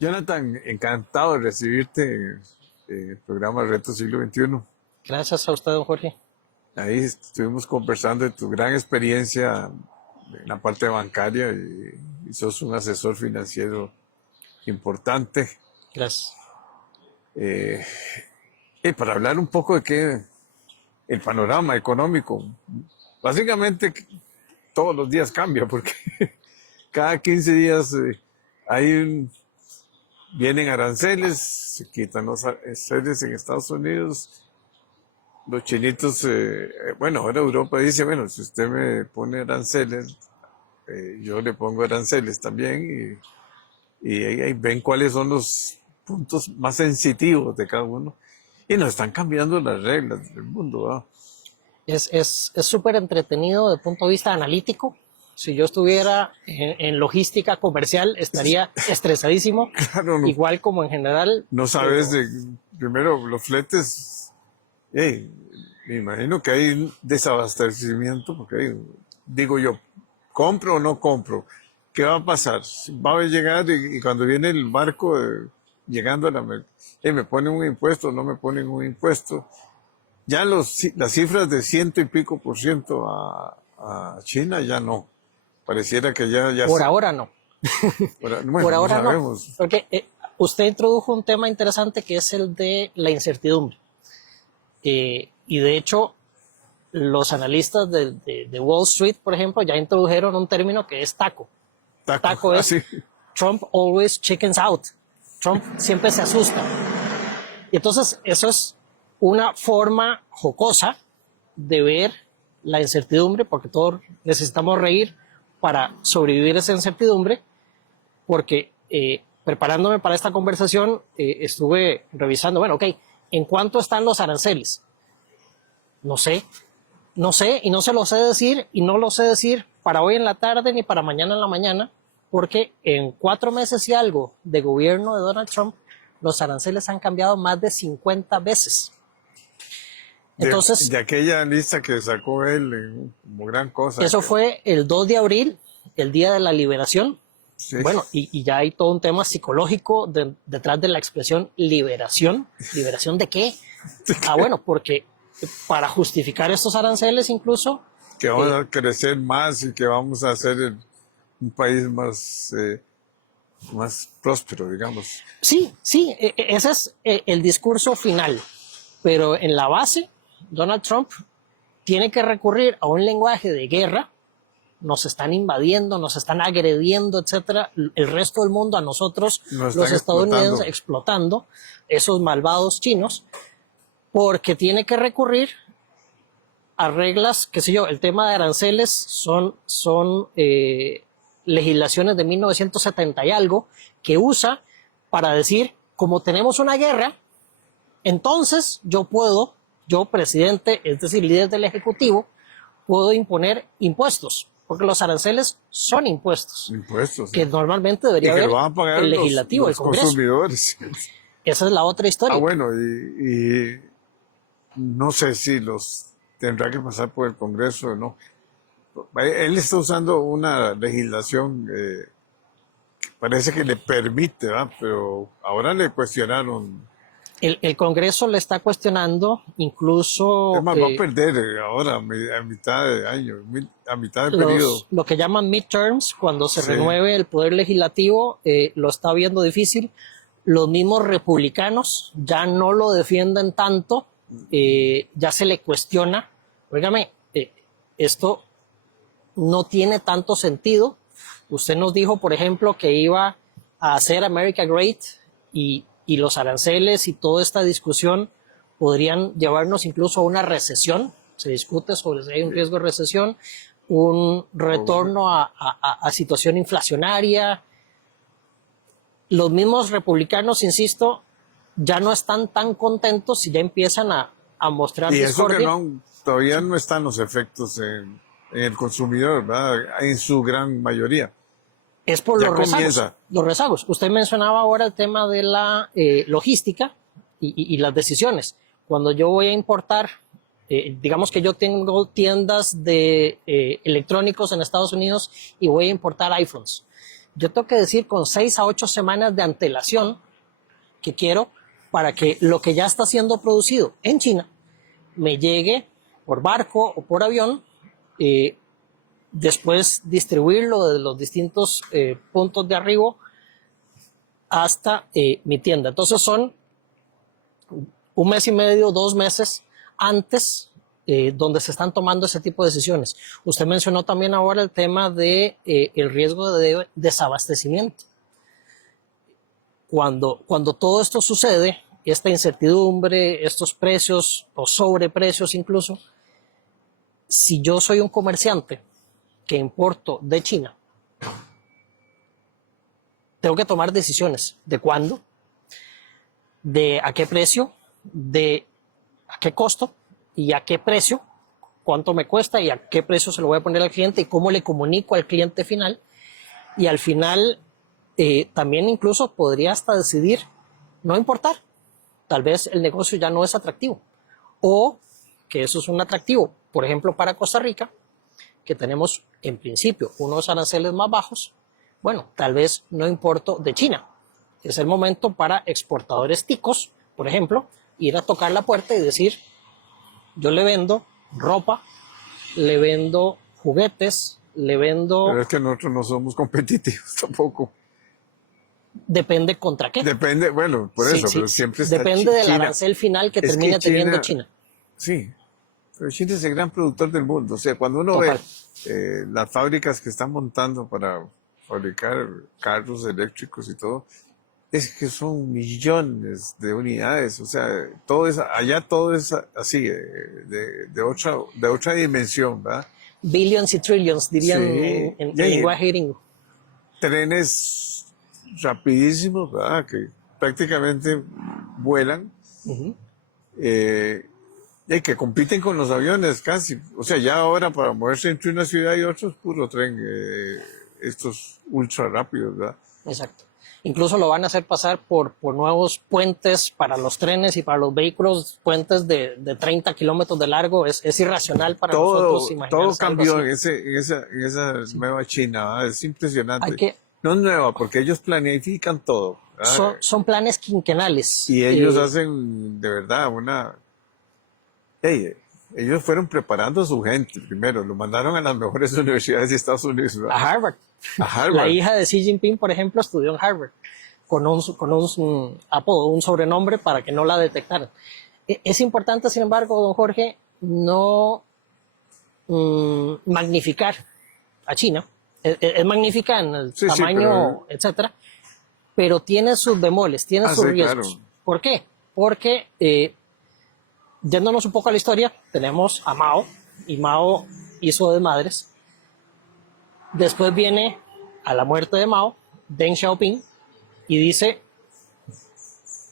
Jonathan, encantado de recibirte en el programa Reto Siglo XXI. Gracias a usted, don Jorge. Ahí estuvimos conversando de tu gran experiencia en la parte bancaria y sos un asesor financiero importante. Gracias. Eh, y para hablar un poco de qué el panorama económico, básicamente todos los días cambia porque cada 15 días vienen aranceles, se quitan los aranceles en Estados Unidos. Los chinitos, bueno, ahora Europa dice, bueno, si usted me pone aranceles, yo le pongo aranceles también y ahí ven cuáles son los puntos más sensitivos de cada uno. Y nos están cambiando las reglas del mundo, ¿verdad? Es súper entretenido desde el punto de vista analítico. Si yo estuviera en logística comercial, estaría estresadísimo, Claro, no, igual como en general. no sabes primero los fletes, hey, me imagino que hay un desabastecimiento, porque digo yo, ¿compro o no compro? ¿Qué va a pasar? Va a llegar y cuando viene el barco llegando a me ponen un impuesto o no me ponen un impuesto. Ya las cifras de 100 y pico% a China ya no. Pareciera que ya Por ahora no. bueno, Por no ahora no. sabemos. Porque usted introdujo un tema interesante que es el de la incertidumbre. Y de hecho, los analistas de Wall Street, por ejemplo, ya introdujeron un término que es TACO. TACO es Así. Trump always chickens out. Trump siempre se asusta. Y entonces eso es una forma jocosa de ver la incertidumbre, porque todos necesitamos reír para sobrevivir esa incertidumbre, porque preparándome para esta conversación estuve revisando, bueno, ok, ¿en cuánto están los aranceles? No sé y no se lo sé decir, y no lo sé decir para hoy en la tarde ni para mañana en la mañana, porque en 4 meses y algo de gobierno de Donald Trump, los aranceles han cambiado más de 50 veces. Entonces, De aquella lista que sacó él como gran cosa. eso fue el 2 de abril, el día de la liberación. Sí. Bueno, y ya hay todo un tema psicológico detrás de la expresión liberación. ¿Liberación de qué? Bueno, porque para justificar estos aranceles incluso... Que vamos a crecer más y que vamos a ser un país más próspero, digamos. Sí, ese es el discurso final. Pero en la base, Donald Trump tiene que recurrir a un lenguaje de guerra. Nos están invadiendo, nos están agrediendo, etcétera. El resto del mundo, a nosotros, los estadounidenses, explotando esos malvados chinos, porque tiene que recurrir a reglas, qué sé yo, el tema de aranceles son legislaciones de 1970 y algo, que usa para decir, como tenemos una guerra, entonces yo, presidente, es decir, líder del Ejecutivo, puedo imponer impuestos, porque los aranceles son impuestos. Impuestos. Que normalmente debería haber el legislativo, el Congreso. Consumidores. Esa es la otra historia. Bueno, y no sé si los tendrá que pasar por el Congreso o no. Él está usando una legislación que parece que le permite, ¿verdad? Pero ahora le cuestionaron. El Congreso le está cuestionando, incluso... Es más, va a perder ahora a mitad de año, a mitad de periodo. Lo que llaman midterms, cuando se renueve el poder legislativo, lo está viendo difícil. Los mismos republicanos ya no lo defienden tanto, ya se le cuestiona. Óigame, esto no tiene tanto sentido. Usted nos dijo, por ejemplo, que iba a hacer America Great y los aranceles y toda esta discusión podrían llevarnos incluso a una recesión. Se discute sobre si hay un riesgo de recesión, un retorno a situación inflacionaria. Los mismos republicanos, insisto, ya no están tan contentos y ya empiezan a mostrar discordia. Y eso que todavía no están los efectos en el consumidor, ¿verdad? En su gran mayoría. Es por los rezagos. Usted mencionaba ahora el tema de la logística y las decisiones. Cuando yo voy a importar, digamos que yo tengo tiendas de electrónicos en Estados Unidos y voy a importar iPhones. yo tengo que decir con 6 a 8 semanas de antelación que quiero para que lo que ya está siendo producido en China me llegue por barco o por avión, después distribuirlo de los distintos puntos de arribo hasta mi tienda. Entonces son 1 mes y medio, 2 meses antes donde se están tomando ese tipo de decisiones. Usted mencionó también ahora el tema de el riesgo de desabastecimiento. Cuando todo esto sucede, esta incertidumbre, estos precios o sobreprecios incluso, si yo soy un comerciante que importo de China, tengo que tomar decisiones de cuándo, de a qué precio, de a qué costo y a qué precio, cuánto me cuesta y a qué precio se lo voy a poner al cliente y cómo le comunico al cliente final. Y al final también incluso podría hasta decidir no importar. Tal vez el negocio ya no es atractivo. O que eso es un atractivo, por ejemplo, para Costa Rica, que tenemos en principio unos aranceles más bajos. Bueno, tal vez no importo de China. Es el momento para exportadores ticos, por ejemplo, ir a tocar la puerta y decir, yo le vendo ropa, le vendo juguetes, le vendo... Pero es que nosotros no somos competitivos tampoco. Depende contra qué. Depende, bueno, por eso, Sí, pero siempre está depende del China. arancel final que Es que termine teniendo China. Sí, pero China es el gran productor del mundo. O sea, cuando uno Total. ve las fábricas que están montando para fabricar carros eléctricos y todo, es que son millones de unidades. O sea, todo es, allá todo es así, de otra dimensión, ¿verdad? Billions y trillions, dirían Sí, en y ahí, lenguaje gringo. trenes rapidísimos, ¿verdad? Que prácticamente vuelan. Ujú. Y que compiten con los aviones casi. O sea, ya ahora para moverse entre una ciudad y otra es puro tren, estos ultra rápidos, ¿verdad? Exacto. Incluso lo van a hacer pasar por nuevos puentes para los trenes y para los vehículos, puentes de 30 kilómetros de largo. Es irracional para nosotros imaginarnos Todo algo cambió así. en esa nueva China, ¿verdad? Es impresionante. Hay que, No es nueva, porque ellos planifican todo, ¿verdad? son planes quinquenales. Y ellos hacen de verdad una... Hey, ellos fueron preparando a su gente primero, lo mandaron a las mejores universidades de Estados Unidos, ¿verdad? A Harvard. A Harvard. La hija de Xi Jinping, por ejemplo, estudió en Harvard con un apodo, un sobrenombre para que no la detectaran. Es importante, sin embargo, don Jorge, no magnificar a China. Es magnífica en el tamaño, etcétera, pero tiene sus bemoles, tiene sus riesgos. Claro. ¿Por qué? Porque yéndonos un poco a la historia, tenemos a Mao, y Mao hizo desmadres. Después viene a la muerte de Mao, Deng Xiaoping, y dice,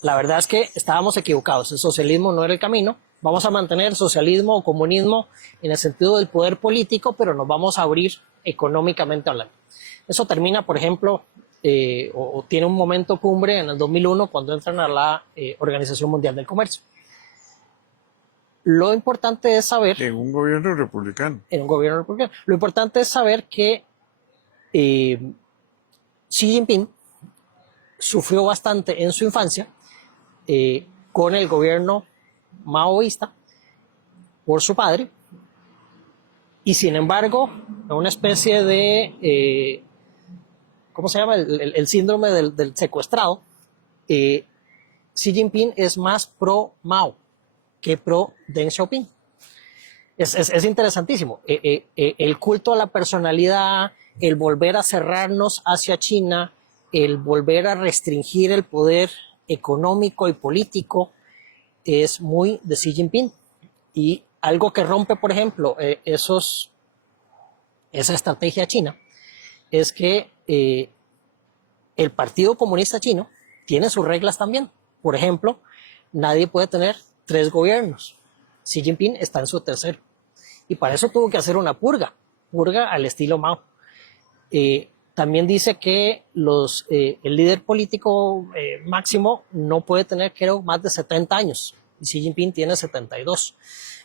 la verdad es que estábamos equivocados, el socialismo no era el camino, vamos a mantener socialismo o comunismo en el sentido del poder político, pero nos vamos a abrir económicamente hablando. Eso termina, por ejemplo, o tiene un momento cumbre en el 2001 cuando entran a la Organización Mundial del Comercio. Lo importante es saber... En un gobierno republicano. En un gobierno republicano. Lo importante es saber que Xi Jinping sufrió bastante en su infancia con el gobierno maoísta por su padre, y sin embargo, una especie de, ¿cómo se llama? El síndrome del secuestrado. Xi Jinping es más pro Mao que pro Deng Xiaoping. Es interesantísimo. El culto a la personalidad, el volver a cerrarnos hacia China, el volver a restringir el poder económico y político, es muy de Xi Jinping. Y algo que rompe, por ejemplo, esa estrategia china, es que el Partido Comunista Chino tiene sus reglas también. Por ejemplo, nadie puede tener 3 gobiernos. Xi Jinping está en su tercero. Y para eso tuvo que hacer una purga al estilo Mao. También dice que el líder político máximo no puede tener, creo, más de 70 años. Y Xi Jinping tiene 72.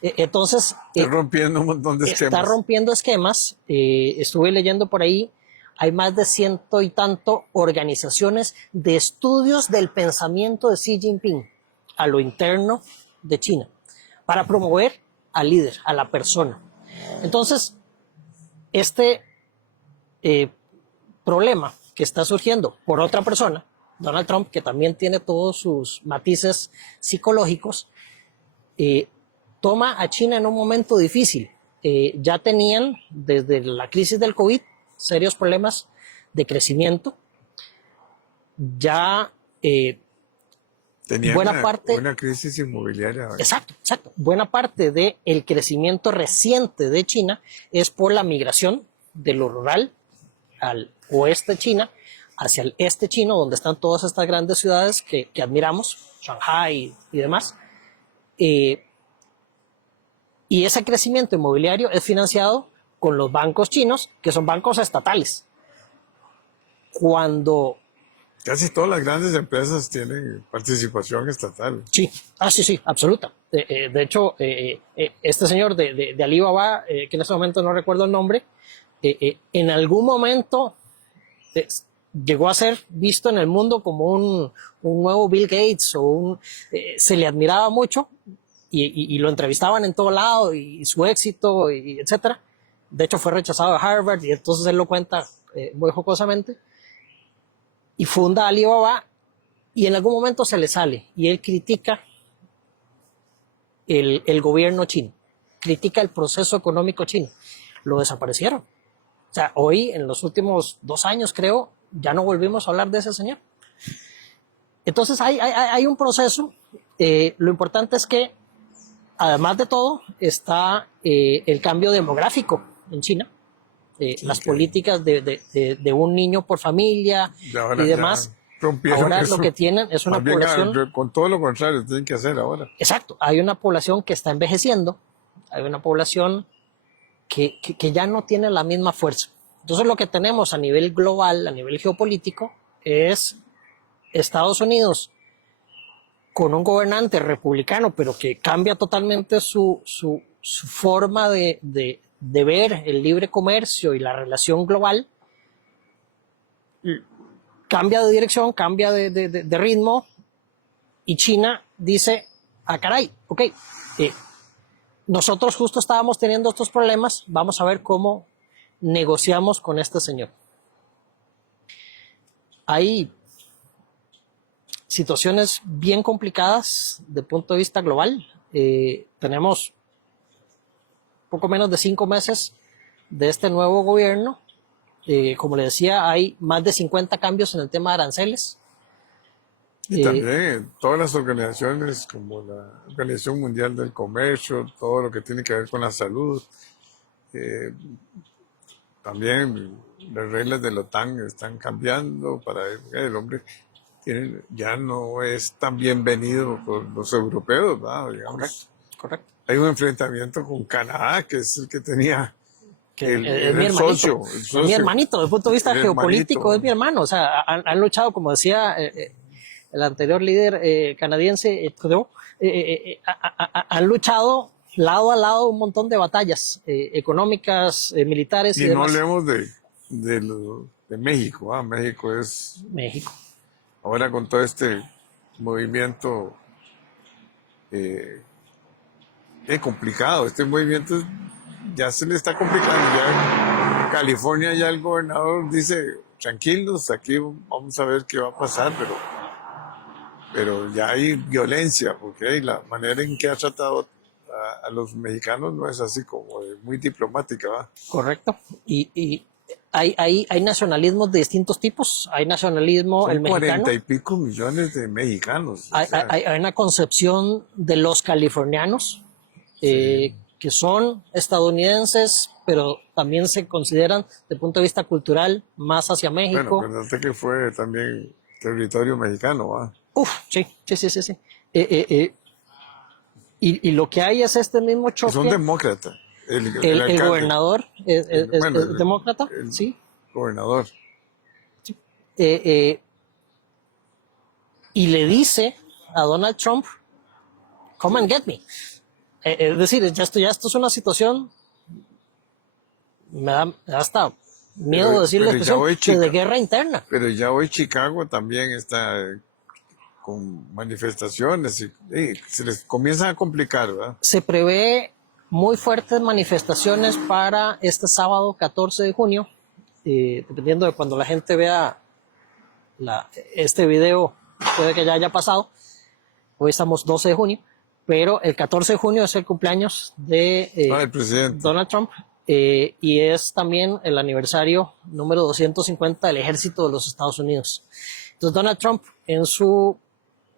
Entonces... Está rompiendo un montón de esquemas. Está rompiendo esquemas. Estuve leyendo por ahí, hay más de 100 y tanto organizaciones de estudios del pensamiento de Xi Jinping a lo interno de China para promover al líder, a la persona. Entonces, este problema que está surgiendo por otra persona, Donald Trump, que también tiene todos sus matices psicológicos, toma a China en un momento difícil. Ya tenían desde la crisis del COVID serios problemas de crecimiento. Ya Tenían buena parte, una crisis inmobiliaria. exacto. Buena parte del crecimiento reciente de China es por la migración de lo rural al oeste de China hacia el este chino, donde están todas estas grandes ciudades que admiramos, Shanghai y demás. Y ese crecimiento inmobiliario es financiado con los bancos chinos, que son bancos estatales. Cuando... Casi todas las grandes empresas tienen participación estatal. Sí, sí, absoluta. De hecho, este señor de Alibaba, que en este momento no recuerdo el nombre, en algún momento llegó a ser visto en el mundo como un nuevo Bill Gates, o se le admiraba mucho y lo entrevistaban en todo lado y su éxito, y etcétera. De hecho, fue rechazado de Harvard y entonces él lo cuenta muy jocosamente. Y funda Alibaba y en algún momento se le sale y él critica el gobierno chino, critica el proceso económico chino. Lo desaparecieron. O sea, hoy, en los últimos 2 años, creo, ya no volvimos a hablar de ese señor. Entonces hay un proceso. Lo importante es que, además de todo, está el cambio demográfico en China. Las políticas de un niño por familia y demás. Ahora lo que tienen es una población... Con todo lo contrario, tienen que hacer ahora. Exacto. Hay una población que está envejeciendo. Hay una población que ya no tiene la misma fuerza. Entonces lo que tenemos a nivel global, a nivel geopolítico, es Estados Unidos con un gobernante republicano, pero que cambia totalmente su forma de ver el libre comercio y la relación global. Cambia de dirección, cambia de ritmo, y China dice, caray, ok, nosotros justo estábamos teniendo estos problemas, vamos a ver cómo negociamos con este señor. Hay situaciones bien complicadas de punto de vista global. Tenemos poco menos de 5 meses de este nuevo gobierno. Como le decía, hay más de 50 cambios en el tema de aranceles. Y también todas las organizaciones como la Organización Mundial del Comercio, todo lo que tiene que ver con la salud, también las reglas de la OTAN están cambiando para el hombre ya no es tan bienvenido por los europeos, ¿verdad? Digamos. Correcto. Hay un enfrentamiento con Canadá, que es el que tenía el socio. Es mi hermanito, desde el punto de vista geopolítico, es mi hermano. O sea, han luchado, como decía el anterior líder canadiense, Trudeau, han luchado lado a lado un montón de batallas económicas, militares y no demás. hablemos de México. México es... México. Ahora con todo este movimiento es complicado. Este movimiento ya se le está complicando. Ya en California ya el gobernador dice, tranquilos, aquí vamos a ver qué va a pasar, pero ya hay violencia, porque la manera en que ha tratado a los mexicanos no es así como muy diplomática, ¿va? Correcto. Y hay nacionalismos de distintos tipos. Hay nacionalismo, Son el mexicano. 40 y pico millones de mexicanos. Hay una concepción de los californianos, que son estadounidenses, pero también se consideran, desde el punto de vista cultural, más hacia México. Bueno, pensate que fue también territorio mexicano, ¿va? Sí. Y lo que hay es este mismo choque. Son demócratas. El gobernador es demócrata, sí. Gobernador. Sí. Y le dice a Donald Trump, come and get me. Es decir, esto es una situación, me da hasta miedo de decir la pero ya expresión, hoy que de guerra interna. Pero ya hoy Chicago también está con manifestaciones y se les comienza a complicar, ¿verdad? Se prevé muy fuertes manifestaciones para este sábado 14 de junio, dependiendo de cuando la gente vea este video, puede que ya haya pasado. Hoy estamos 12 de junio, pero el 14 de junio es el cumpleaños de El presidente. Donald Trump, y es también el aniversario número 250 del ejército de los Estados Unidos. Entonces Donald Trump, en su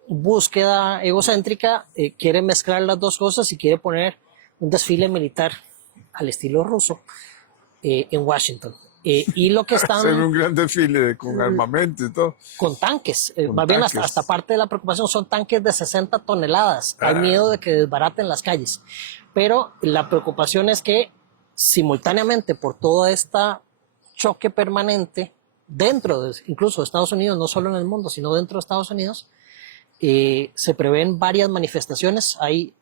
búsqueda egocéntrica, quiere mezclar las dos cosas y quiere poner un desfile militar al estilo ruso en Washington. Y lo que Hacer están un gran desfile con armamento y todo. con tanques, Con más bien tanques. hasta parte de la preocupación son tanques de 60 toneladas. Hay miedo de que desbaraten las calles. Pero la preocupación es que simultáneamente por todo este choque permanente dentro de incluso de Estados Unidos, no solo en el mundo, sino dentro de Estados Unidos, se prevén varias manifestaciones. Hay,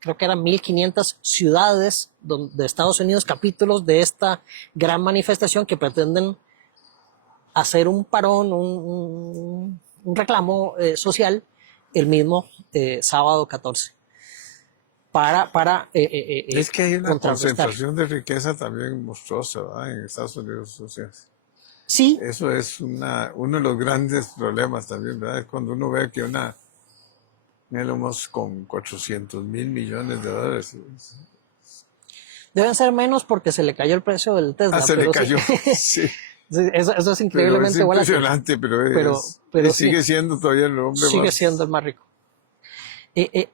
creo que eran 1.500 ciudades de Estados Unidos, capítulos de esta gran manifestación que pretenden hacer un parón, un reclamo social el mismo sábado 14 para Es que hay una contrarrestar. concentración de riqueza también monstruosa, ¿verdad? En Estados Unidos. O sea, Sí, eso es uno de los grandes problemas también, ¿verdad? Es cuando uno ve que Elon Musk con 400.000 millones de dólares. deben ser menos porque se le cayó el precio del Tesla. Se le pero sí. cayó. Sí. Sí, eso es Pero es increíblemente volátil. impresionante, Pero y sí, sigue siendo todavía el hombre sigue más. siendo el más rico.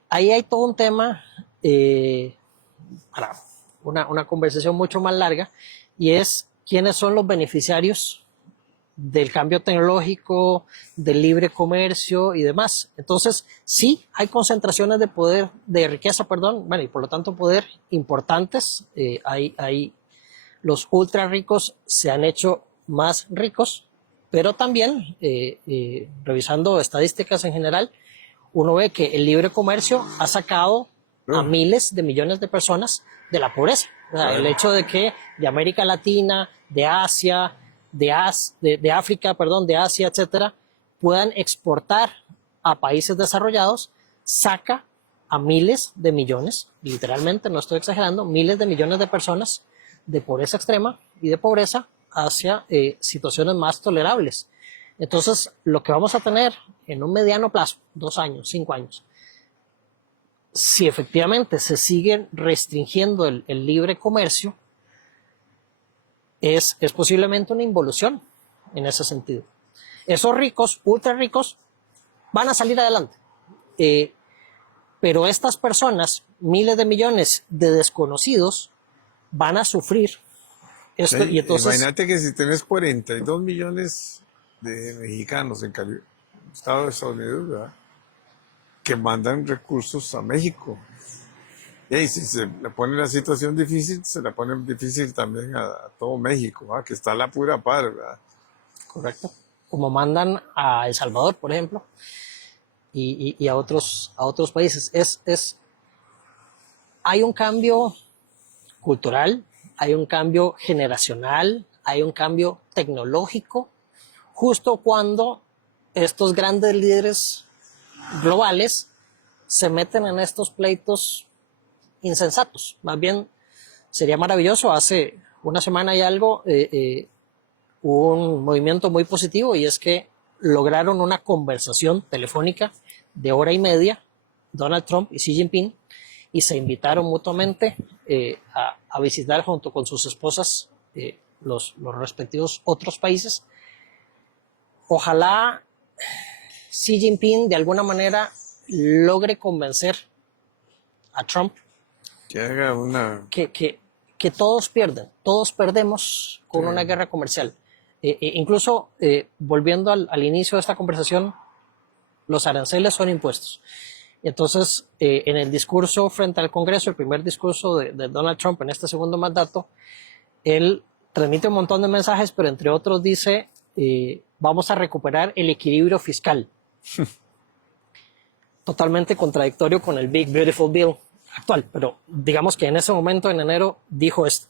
Ahí hay todo un tema para una conversación mucho más larga, y es quiénes son los beneficiarios del cambio tecnológico, del libre comercio y demás. Entonces, sí, hay concentraciones de poder, de riqueza, perdón, bueno, y por lo tanto poder importantes. Hay los ultra ricos se han hecho más ricos, pero también, revisando estadísticas en general, uno ve que el libre comercio ha sacado a miles de millones de personas de la pobreza. O sea, el hecho de que de América Latina, de Asia, de África, perdón, de Asia, etcétera, puedan exportar a países desarrollados, saca a miles de millones, literalmente, no estoy exagerando, miles de millones de personas de pobreza extrema y de pobreza hacia situaciones más tolerables. Entonces, lo que vamos a tener en un mediano plazo, 2 años, 5 años, si efectivamente se sigue restringiendo el libre comercio, es posiblemente una involución en ese sentido. Esos ricos, ultra ricos, van a salir adelante. Pero estas personas, miles de millones de desconocidos, van a sufrir esto. Sí, Y entonces, imagínate que si tenés 42 millones de mexicanos en Estados Unidos, ¿verdad? Que mandan recursos a México. Y si se le pone la situación difícil, se la pone difícil también a todo México, ¿verdad? Que está a la pura par, ¿verdad? correcto, como mandan a El Salvador, por ejemplo, y a otros países. Hay un cambio cultural, hay un cambio generacional, hay un cambio tecnológico, justo cuando estos grandes líderes globales se meten en estos pleitos insensatos. Más bien, sería maravilloso. Hace una semana y algo hubo un movimiento muy positivo, y es que lograron una conversación telefónica de 1 hora y media, Donald Trump y Xi Jinping, y se invitaron mutuamente a visitar junto con sus esposas los respectivos otros países. Ojalá Xi Jinping de alguna manera logre convencer a Trump Que haga una... que todos pierden, todos perdemos con una guerra comercial. Incluso, volviendo al inicio de esta conversación, los aranceles son impuestos. Entonces, en el discurso frente al Congreso, el primer discurso de Donald Trump en este segundo mandato, él transmite un montón de mensajes, pero entre otros dice, vamos a recuperar el equilibrio fiscal. Totalmente contradictorio con el Big Beautiful Bill actual, pero digamos que en ese momento, en enero, dijo esto.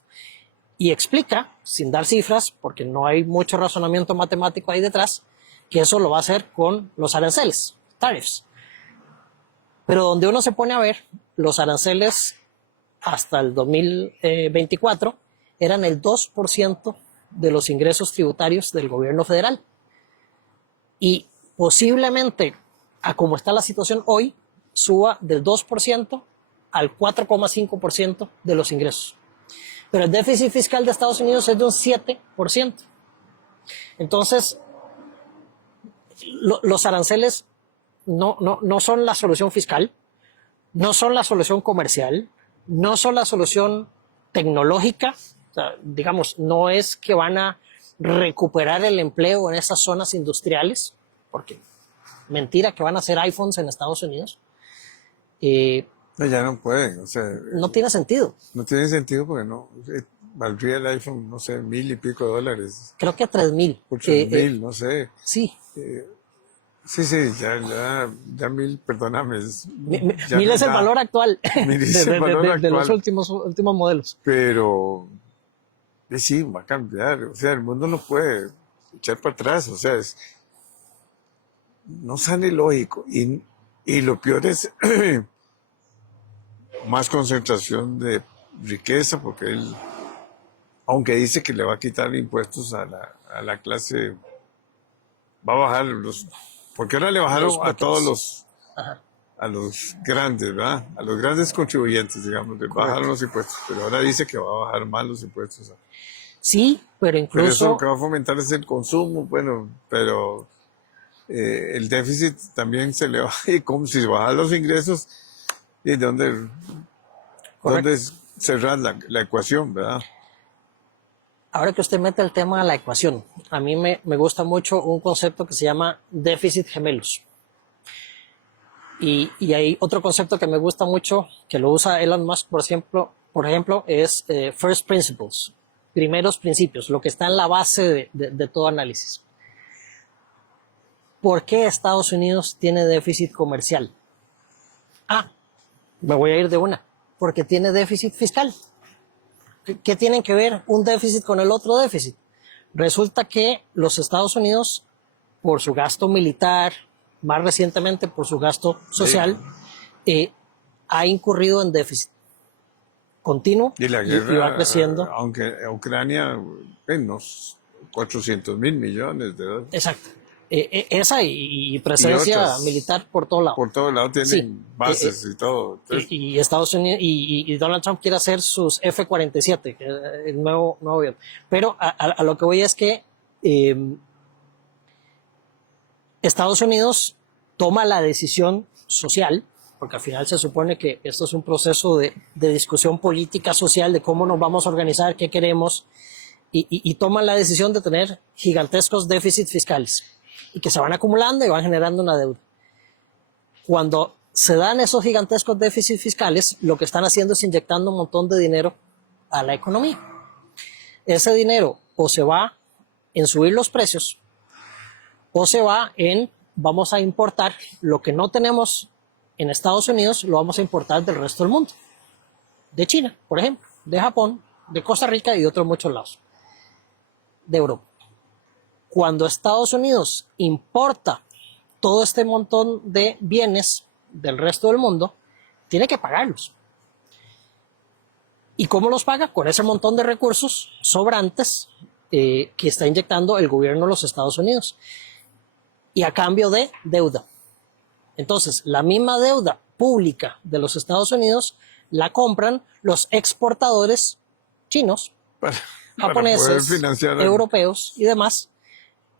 y explica, sin dar cifras, porque no hay mucho razonamiento matemático ahí detrás, que eso lo va a hacer con los aranceles, tariffs. Pero donde uno se pone a ver, los aranceles hasta el 2024 eran el 2% de los ingresos tributarios del gobierno federal. Y posiblemente, a como está la situación hoy, suba del 2% al 4,5% de los ingresos. Pero el déficit fiscal de Estados Unidos es de un 7%. Entonces, los aranceles no son la solución fiscal, no son la solución comercial, no son la solución tecnológica. O sea, digamos, no es que van a recuperar el empleo en esas zonas industriales, porque mentira que van a hacer iPhones en Estados Unidos. No, ya no pueden, o sea, No tiene sentido. no tiene sentido porque no, valdría el iPhone, no sé, $1,000 y pico dólares, Creo que 3,000. por 3,000, no sé. Sí, Sí, ya 1,000, perdóname. Ya 1,000 no es el da. valor actual 1,000 es el valor de los actual. últimos modelos. Pero sí, va a cambiar. O sea, el mundo no puede echar para atrás. O sea, no sale lógico. Y lo peor es más concentración de riqueza, porque él, aunque dice que le va a quitar impuestos a la clase, va a bajar los... Porque ahora le bajaron Los a buckets. todos Ajá. a los grandes, ¿verdad? A los grandes contribuyentes, digamos, le bajaron los impuestos, pero ahora dice que va a bajar más los impuestos. Sí, pero Pero eso lo incluso que va a fomentar es el consumo, bueno, pero el déficit también se le va, y como si bajan los ingresos, ¿y dónde correcto. cerrar la ecuación, verdad? Ahora que usted mete el tema a la ecuación, a mí me gusta mucho un concepto que se llama déficit gemelos. Y hay otro concepto que me gusta mucho, que lo usa Elon Musk, por ejemplo es first principles, primeros principios, lo que está en la base de todo análisis. ¿Por qué Estados Unidos tiene déficit comercial? Me voy a ir de una, porque tiene déficit fiscal. ¿Qué tienen que ver un déficit con el otro déficit? Resulta que los Estados Unidos, por su gasto militar, más recientemente por su gasto social, ha incurrido en déficit continuo Y la y va guerra, creciendo. aunque Ucrania, unos 400,000 millones de dólares. Exacto. Esa y presencia otras. militar por todo lado. Por todos lados tienen Sí, bases y todo. Entonces, y Estados Unidos y Donald Trump quiere hacer sus F-47, que es el nuevo avión. Pero a lo que voy es que Estados Unidos toma la decisión social, porque al final se supone que esto es un proceso de discusión política social, de cómo nos vamos a organizar, qué queremos, y toma la decisión de tener gigantescos déficits fiscales, y que se van acumulando y van generando una deuda. Cuando se dan esos gigantescos déficits fiscales, lo que están haciendo es inyectando un montón de dinero a la economía. Ese dinero o se va en subir los precios, o se va en vamos a importar lo que no tenemos en Estados Unidos, lo vamos a importar del resto del mundo. De China, por ejemplo, de Japón, de Costa Rica y de otros muchos lados. De Europa. Cuando Estados Unidos importa todo este montón de bienes del resto del mundo, tiene que pagarlos. ¿Y cómo los paga? Con ese montón de recursos sobrantes que está inyectando el gobierno de los Estados Unidos. Y a cambio de deuda. Entonces, la misma deuda pública de los Estados Unidos la compran los exportadores chinos, para japoneses, poder financiar europeos y demás.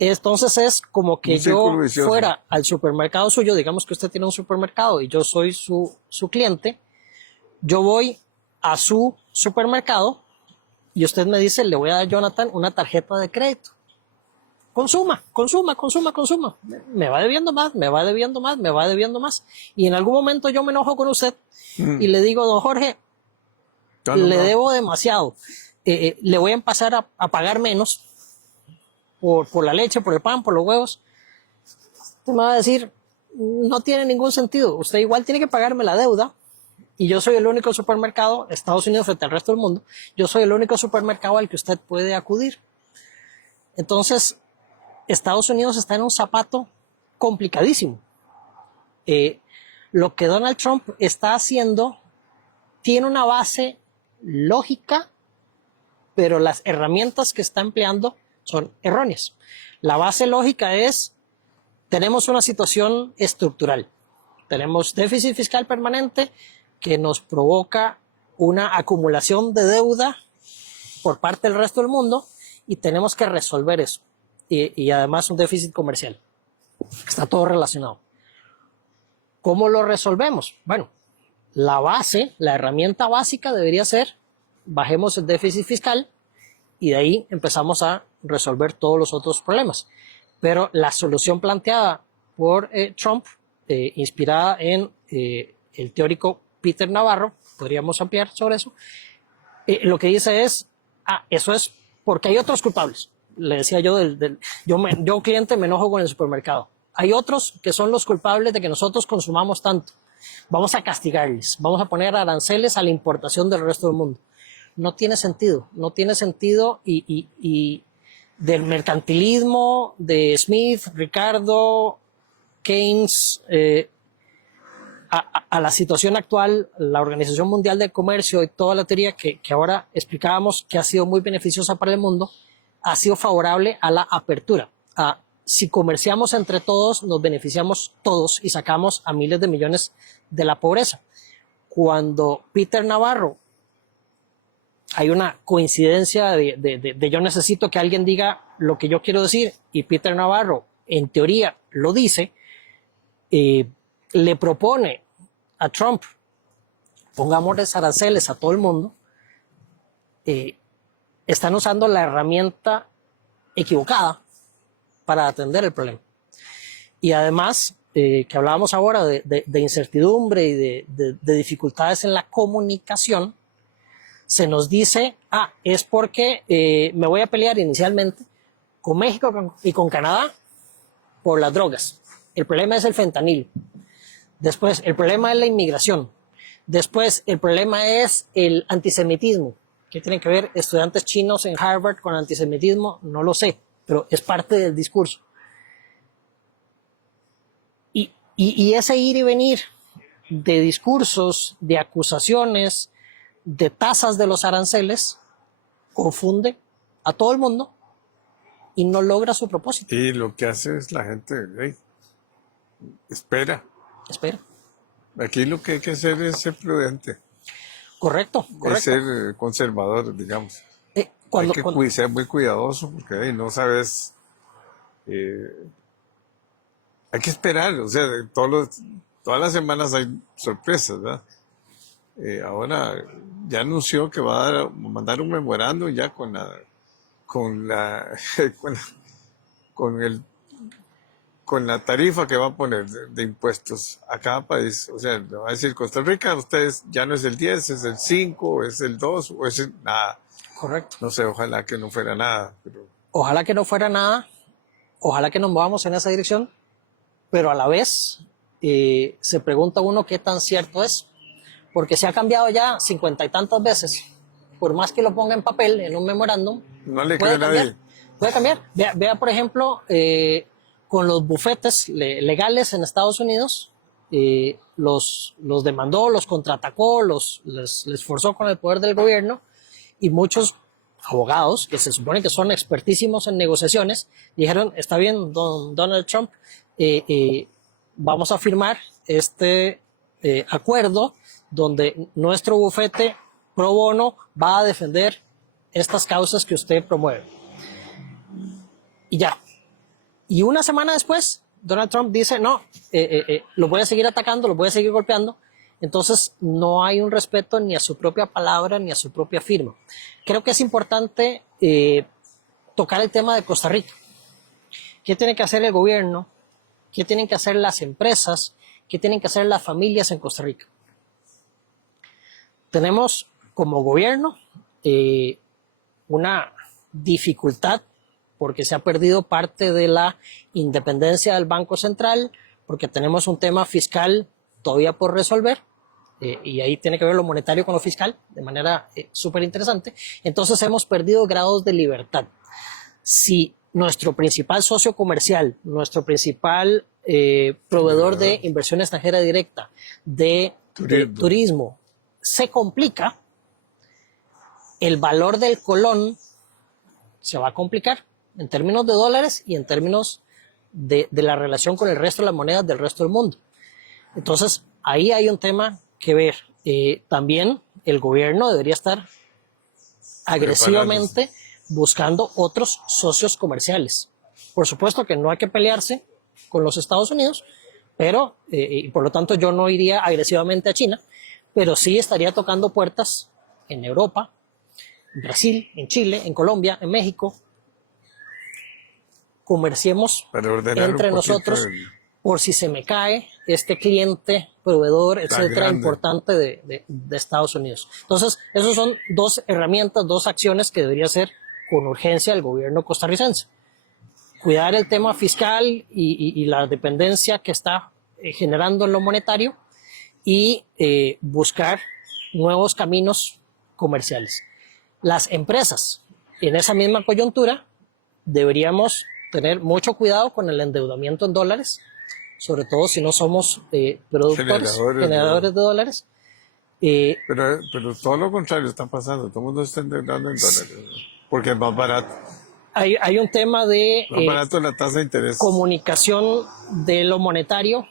Entonces es como que un círculo yo vicioso. fuera al supermercado suyo, digamos que usted tiene un supermercado y yo soy su cliente, yo voy a su supermercado y usted me dice, le voy a dar a Jonathan una tarjeta de crédito. Consuma. Me va debiendo más, me va debiendo más. Y en algún momento yo me enojo con usted y le digo, don Jorge, le debo demasiado. Le voy a empezar a pagar menos por la leche, por el pan, por los huevos. Usted me va a decir, no tiene ningún sentido. Usted igual tiene que pagarme la deuda y yo soy el único supermercado, Estados Unidos frente al resto del mundo, yo soy el único supermercado al que usted puede acudir. Entonces, Estados Unidos está en un zapato complicadísimo. Lo que Donald Trump está haciendo tiene una base lógica, pero las herramientas que está empleando son erróneas. La base lógica es, tenemos una situación estructural. Tenemos déficit fiscal permanente que nos provoca una acumulación de deuda por parte del resto del mundo y tenemos que resolver eso. Y además un déficit comercial. Está todo relacionado. ¿Cómo lo resolvemos? Bueno, la base, la herramienta básica debería ser bajemos el déficit fiscal y de ahí empezamos a resolver todos los otros problemas. Pero la solución planteada por Trump, inspirada en el teórico Peter Navarro, podríamos ampliar sobre eso, lo que dice es, eso es porque hay otros culpables. Le decía yo, yo cliente me enojo con el supermercado. Hay otros que son los culpables de que nosotros consumamos tanto. Vamos a castigarles, vamos a poner aranceles a la importación del resto del mundo. No tiene sentido y del mercantilismo de Smith, Ricardo, Keynes, a la situación actual, la Organización Mundial del Comercio y toda la teoría que ahora explicábamos que ha sido muy beneficiosa para el mundo, ha sido favorable a la apertura. Si comerciamos entre todos, nos beneficiamos todos y sacamos a miles de millones de la pobreza. Cuando Peter Navarro, hay una coincidencia de yo necesito que alguien diga lo que yo quiero decir y Peter Navarro, en teoría, lo dice, le propone a Trump, pongámosles aranceles a todo el mundo, están usando la herramienta equivocada para atender el problema. Y además, que hablábamos ahora de incertidumbre y de dificultades en la comunicación, se nos dice, es porque me voy a pelear inicialmente con México y con Canadá por las drogas. El problema es el fentanilo. Después, el problema es la inmigración. Después, el problema es el antisemitismo. ¿Qué tienen que ver estudiantes chinos en Harvard con antisemitismo? No lo sé, pero es parte del discurso. Y ese ir y venir de discursos, de acusaciones, de tasas de los aranceles, confunde a todo el mundo y no logra su propósito. Y lo que hace es la gente, espera. Espera. Aquí lo que hay que hacer es ser prudente. Correcto. Es ser conservador, digamos. Hay que ser muy cuidadoso porque no sabes. Hay que esperar, o sea, todas las semanas hay sorpresas, ¿verdad? Ahora ya anunció que va a mandar un memorando ya con la tarifa que va a poner de impuestos a cada país. O sea, le va a decir Costa Rica, ustedes ya no es el 10, es el 5, es el 2, o es nada. Correcto. No sé, ojalá que no fuera nada. Pero... Ojalá que no fuera nada, ojalá que nos movamos en esa dirección, pero a la vez se pregunta uno qué tan cierto es, porque se ha cambiado ya 50 y tantas veces, por más que lo ponga en papel, en un memorándum, no le cree a nadie. Puede cambiar. Vea, por ejemplo, con los bufetes legales en Estados Unidos, los demandó, los contraatacó, les forzó con el poder del gobierno, y muchos abogados, que se supone que son expertísimos en negociaciones, dijeron, está bien, Donald Trump, vamos a firmar este acuerdo donde nuestro bufete pro bono va a defender estas causas que usted promueve. Y ya. Y una semana después, Donald Trump dice, no, lo voy a seguir atacando, lo voy a seguir golpeando. Entonces, no hay un respeto ni a su propia palabra ni a su propia firma. Creo que es importante tocar el tema de Costa Rica. ¿Qué tiene que hacer el gobierno? ¿Qué tienen que hacer las empresas? ¿Qué tienen que hacer las familias en Costa Rica? Tenemos como gobierno una dificultad porque se ha perdido parte de la independencia del Banco Central, porque tenemos un tema fiscal todavía por resolver. y ahí tiene que ver lo monetario con lo fiscal de manera súper interesante. Entonces hemos perdido grados de libertad. Si nuestro principal socio comercial, nuestro principal proveedor de inversión extranjera directa, de turismo, se complica, el valor del colón se va a complicar en términos de dólares y en términos de la relación con el resto de las monedas del resto del mundo. Entonces, ahí hay un tema que ver. También el gobierno debería estar agresivamente buscando otros socios comerciales. Por supuesto que no hay que pelearse con los Estados Unidos, pero, y por lo tanto yo no iría agresivamente a China, pero sí estaría tocando puertas en Europa, en Brasil, en Chile, en Colombia, en México. Comerciemos entre nosotros por si se me cae este cliente, proveedor, etcétera, importante de Estados Unidos. Entonces, esas son dos herramientas, dos acciones que debería hacer con urgencia el gobierno costarricense. Cuidar el tema fiscal y la dependencia que está generando en lo monetario y buscar nuevos caminos comerciales. Las empresas, en esa misma coyuntura, deberíamos tener mucho cuidado con el endeudamiento en dólares, sobre todo si no somos productores, generadores de dólares. Pero todo lo contrario está pasando, todo el mundo está endeudando en dólares, porque es más barato. Hay un tema de más barato la tasa de interés. Comunicación de lo monetario,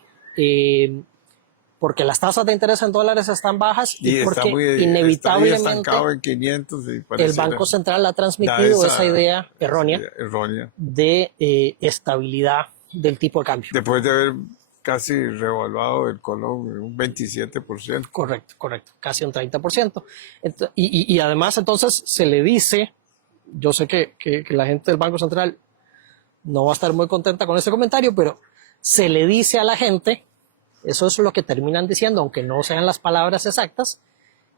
porque las tasas de interés en dólares están bajas y porque inevitablemente en 500 el Banco Central ha transmitido esa idea errónea de estabilidad del tipo de cambio. Después de haber casi revaluado el colón un 27%. Correcto, casi un 30%. Y además entonces se le dice, yo sé que la gente del Banco Central no va a estar muy contenta con este comentario, pero se le dice a la gente, eso es lo que terminan diciendo, aunque no sean las palabras exactas,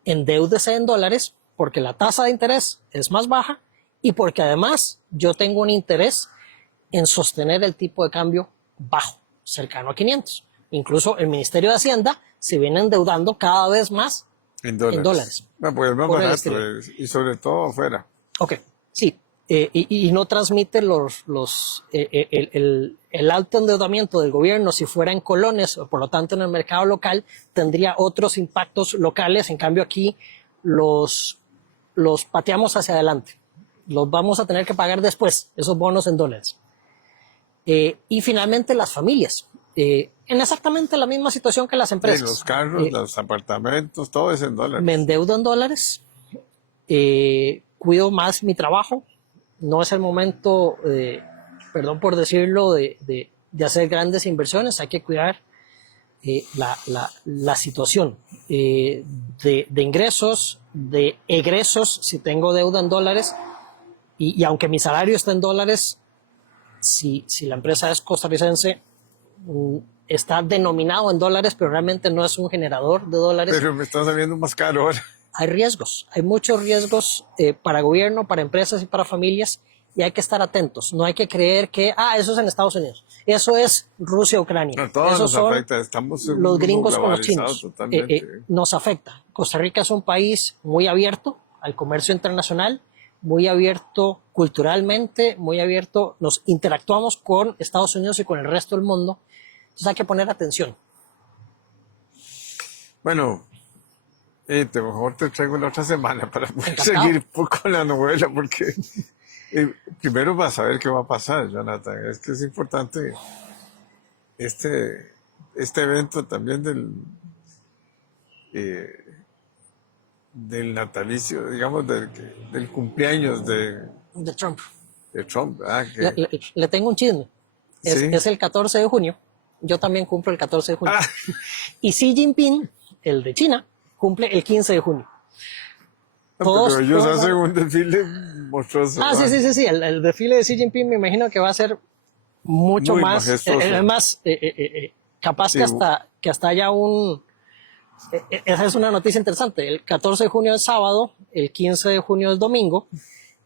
endeúdese en dólares porque la tasa de interés es más baja y porque además yo tengo un interés en sostener el tipo de cambio bajo, cercano a 500. Incluso el Ministerio de Hacienda se viene endeudando cada vez más en dólares. Bueno, pues es más barato y sobre todo afuera. Ok, sí. Y no transmite el alto endeudamiento del gobierno. Si fuera en colones o por lo tanto en el mercado local, tendría otros impactos locales. En cambio aquí los pateamos hacia adelante. Los vamos a tener que pagar después, esos bonos en dólares. Y finalmente las familias. En exactamente la misma situación que las empresas. Los carros, los apartamentos, todo es en dólares. Me endeudo en dólares. Cuido más mi trabajo. No es el momento, perdón por decirlo, de hacer grandes inversiones. Hay que cuidar la situación de ingresos, de egresos, si tengo deuda en dólares. Y aunque mi salario está en dólares, si la empresa es costarricense, está denominado en dólares, pero realmente no es un generador de dólares. Pero me está saliendo más caro ahora. Hay riesgos, hay muchos riesgos para gobierno, para empresas y para familias, y hay que estar atentos. No hay que creer que, eso es en Estados Unidos, eso es Rusia, Ucrania. No, todo nos afecta, estamos en los gringos con los chinos. Totalmente. Nos afecta. Costa Rica es un país muy abierto al comercio internacional, muy abierto culturalmente, muy abierto. Nos interactuamos con Estados Unidos y con el resto del mundo. Entonces hay que poner atención. Bueno, mejor te traigo la otra semana para poder seguir un poco la novela, porque primero vas a ver qué va a pasar, Jonathan. Es que es importante este evento también del natalicio, digamos, del cumpleaños de Trump. De Trump. Le tengo un chisme. ¿Sí? Es el 14 de junio. Yo también cumplo el 14 de junio. Y Xi Jinping, el de China, cumple el 15 de junio. Pero ellos hacen un desfile monstruoso. Sí. El desfile de Xi Jinping me imagino que va a ser mucho muy más. Además, capaz que haya haya un. Esa es una noticia interesante. El 14 de junio es sábado, el 15 de junio es domingo.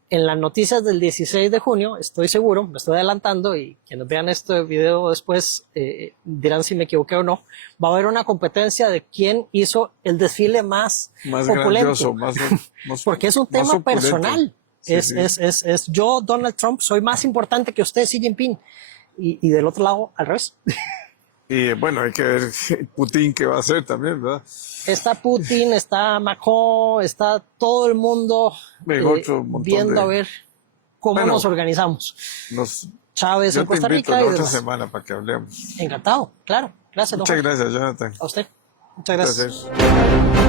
en las noticias del 16 de junio, estoy seguro, me estoy adelantando y quienes vean este video después dirán si me equivoqué o no, va a haber una competencia de quién hizo el desfile más opulento. Grandioso, más porque es un más tema opulento. personal. Sí, Es yo, Donald Trump, soy más importante que usted, Xi Jinping. Y del otro lado, al revés. Y bueno, hay que ver Putin qué va a hacer también, ¿verdad? Está Putin, está Macron, está todo el mundo Otro montón viendo de- a ver cómo Bueno, nos organizamos. Chávez Yo en te Costa invito Rica la y otra demás. semana para que hablemos. Encantado, claro. Gracias, don Muchas Jorge. gracias, Jonathan. A usted. Muchas gracias. Gracias.